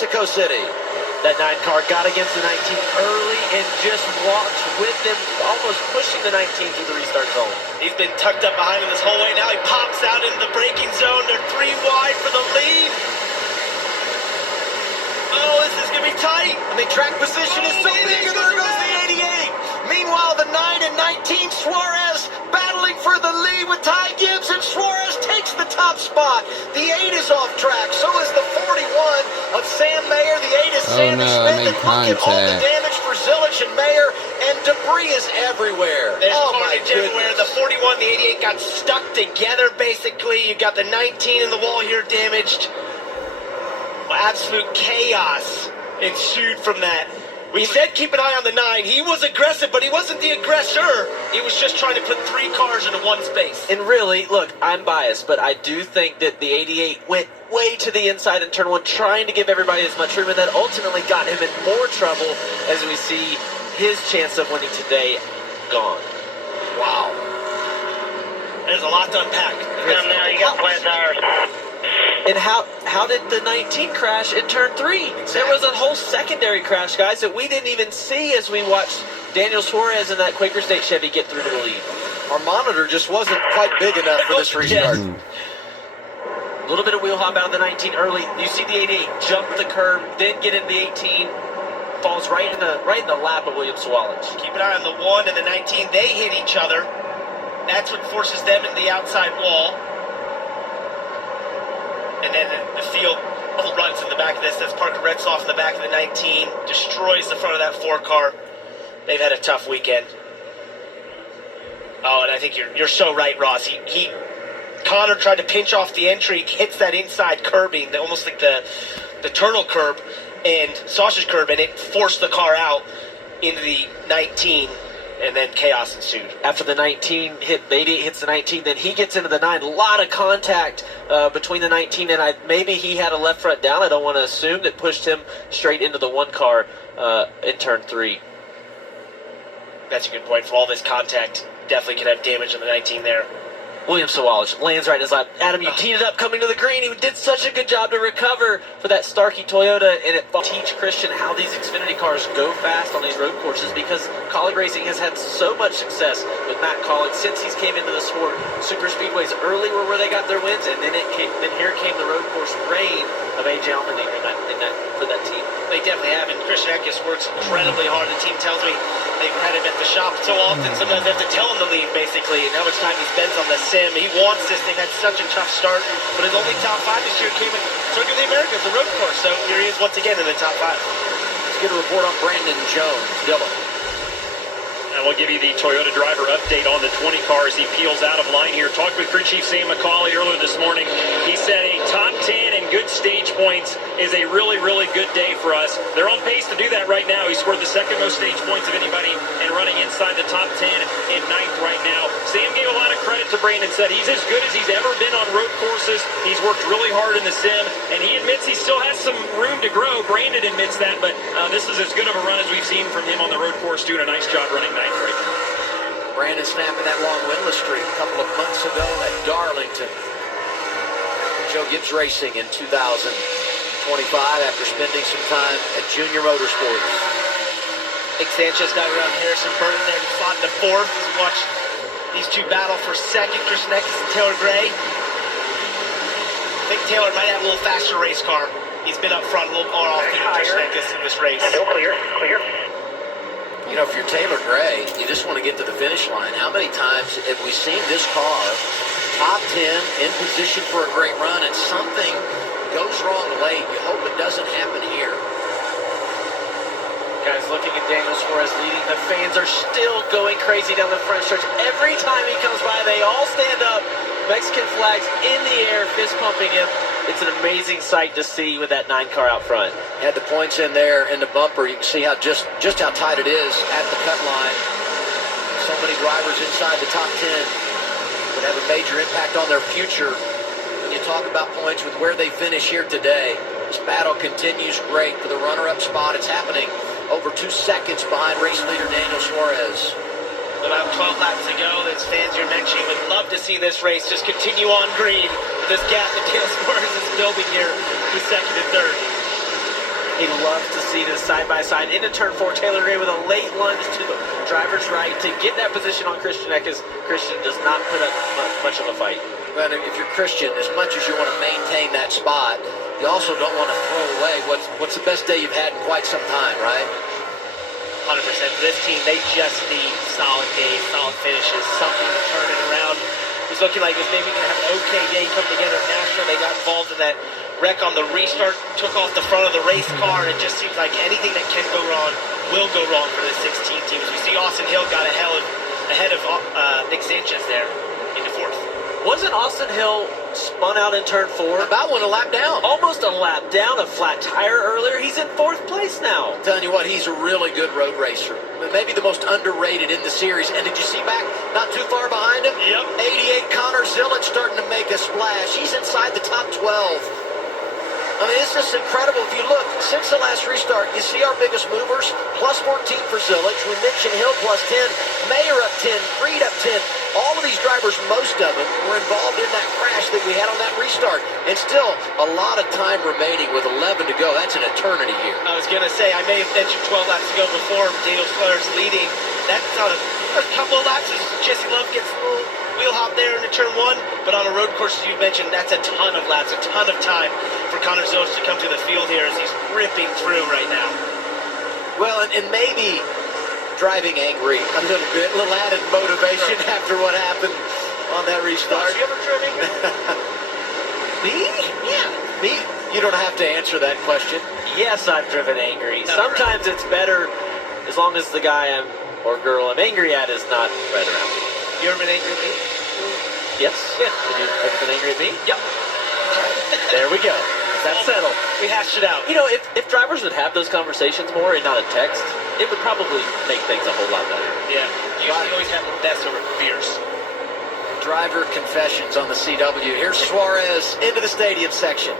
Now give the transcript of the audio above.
Mexico City. That 9 car got against the 19 early and just walked with them, almost pushing the 19 through the restart zone. He's been tucked up behind him this whole way. Now he pops out into the braking zone. They're 3 wide for the lead. Oh, this is going to be tight. I mean, track position is so big, and there goes the 88. Meanwhile, the 9 and 19, Suarez battling for the lead with Ty Gibbs, and Suarez takes the top spot. The 8 is off track. So is the 41 of Sam Mayer. The 8 is Sammy Smith. And look at all the damage for Zilich and Mayer, and debris is everywhere. There's my carnage everywhere. The 41, the 88 got stuck together, basically. You got the 19 in the wall here damaged. Absolute chaos ensued from that. We said keep an eye on the 9. He was aggressive, but he wasn't the aggressor. He was just trying to put 3 cars into one space. And really, look, I'm biased, but I do think that the 88 went way to the inside in turn 1, trying to give everybody as much room, and that ultimately got him in more trouble as we see his chance of winning today gone. Wow. There's a lot to unpack. Down there, you got flat tires. And how did the 19 crash in turn 3? Exactly. There was a whole secondary crash, guys, that we didn't even see as we watched Daniel Suarez in that Quaker State Chevy get through to the lead. Our monitor just wasn't quite big enough for this restart. A little bit of wheel hop out of the 19 early. You see the 88 jump the curb, then get into the 18, falls right in the lap of William Sawalich. Keep an eye on the 1 and the 19. They hit each other. That's what forces them into the outside wall. And then the field runs in the back of this. That's Parker Retzloff in the back of the 19. Destroys the front of that 4 car. They've had a tough weekend. Oh, and I think you're so right, Ross. Connor tried to pinch off the entry, hits that inside curbing, almost like the turtle curb and sausage curb, and it forced the car out into the 19. And then chaos ensued. After the 19 hit, the 88 hits the 19, then he gets into the 9. A lot of contact between the 19 and maybe he had a left front down. I don't want to assume that pushed him straight into the 1 car in turn 3. That's a good point. For all this contact, definitely could have damage on the 19 there. William Sawalich lands right in his lap. Adam, you teed it up coming to the green. He did such a good job to recover for that Starkey Toyota, and it teach Christian how these Xfinity cars go fast on these road courses, because Colleague Racing has had so much success with Matt Colleague since he's came into the sport. Super Speedways early were where they got their wins, and then here came the road course reign of A.J. Allmendinger for that team. They definitely have, and Christian Eckes works incredibly hard. The team tells me they've had him at the shop so often, sometimes they have to tell him to leave, basically, and how much time he spends on the sim. He wants this. They've had such a tough start, but his only top 5 this year came at Circuit of the Americas, the road course, so here he is once again in the top 5. Let's get a report on Brandon Jones. Dylan. And we'll give you the Toyota driver update on the 20 car as he peels out of line here. Talked with crew chief Sam McCauley earlier this morning. He said a top 10 and good stage points is a really, really good day for us. They're on pace to do that right now. He scored the 2nd most stage points of anybody and running inside the top 10 in 9th right now. Sam gave a lot of credit to Brandon, said he's as good as he's ever been on road courses. He's worked really hard in the sim, and he admits he still has some room to grow. Brandon admits that, but this is as good of a run as we've seen from him on the road course, doing a nice job running 9th right now. Brandon snapping that long winless streak a couple of months ago at Darlington. Joe Gibbs Racing in 2025 after spending some time at Junior Motorsports. Nick Sanchez got around Harrison Burton there. He fought in the 4th. He's watched these two battle for 2nd, Christian Eckes and Taylor Gray. I think Taylor might have a little faster race car. He's been up front a little more often than Christian Eckes in this race. Clear. You know, if you're Taylor Gray, you just want to get to the finish line. How many times have we seen this car top 10 in position for a great run, and something goes wrong late? You hope it doesn't happen here. Guys, looking at Daniel Suarez leading, the fans are still going crazy down the front stretch. Every time he comes by, they all stand up, Mexican flags in the air, fist pumping him. It's an amazing sight to see with that 9 car out front. Had the points in there in the bumper. You can see how just how tight it is at the cut line. So many drivers inside the top 10 would have a major impact on their future. When you talk about points with where they finish here today, this battle continues great for the runner-up spot. It's happening over 2 seconds behind race leader Daniel Suarez. About 12 laps to go. As fans you're mentioning would love to see this race just continue on green. This gap that Daniel Suarez is building here with 2nd and 3rd. He loves to see this side-by-side into turn 4. Taylor Gray with a late lunge to the driver's right to get that position on Christian Eckes. Christian does not put up much of a fight. But if you're Christian, as much as you want to maintain that spot, you also don't want to throw away what's the best day you've had in quite some time, right? 100%. For this team, they just need solid days, solid finishes, something to turn it around. It was looking like it was maybe going to have an okay day come together at Nascar. They got involved in that wreck on the restart, took off the front of the race car, and it just seems like anything that can go wrong will go wrong for this 16 team. As we see Austin Hill got ahead of Nick Sanchez there into 4th. Wasn't Austin Hill spun out in turn 4? About a lap down. Almost a lap down, a flat tire earlier. He's in 4th place now. I'm telling you what, he's a really good road racer. Maybe the most underrated in the series. And did you see back not too far behind him? Yep. 88 Connor Zillett starting to make a splash. He's inside the top 12. I mean, it's just incredible. If you look, since the last restart, you see our biggest movers, plus 14 for Zillett. We mentioned Hill plus 10, Mayer up 10, Creed up 10. All of these drivers, most of them, were involved in that crash that we had on that restart. And still, a lot of time remaining with 11 to go. That's an eternity here. I was going to say, I may have mentioned 12 laps ago before Daniel Slayer's leading. That's on a couple of laps as Jesse Love gets a little wheel hop there into turn 1. But on a road course, as you mentioned, that's a ton of laps, a ton of time for Connor Zillett to come to the field here as he's ripping through right now. Well, and maybe driving angry a little added motivation after what happened on that restart. You ever driven? Me? Yeah. Me? You don't have to answer that question. Yes, I've driven angry. Not Sometimes it's better as long as the guy or girl I'm angry at is not right around me. You ever been angry at me? Yes? Yeah. Have you ever been angry at me? Yep. There we go. That's settled. We hashed it out. You know, if drivers would have those conversations more and not a text, it would probably make things a whole lot better. Yeah. Usually always have the best over beers. Driver confessions on the CW. Here's Suarez into the stadium section.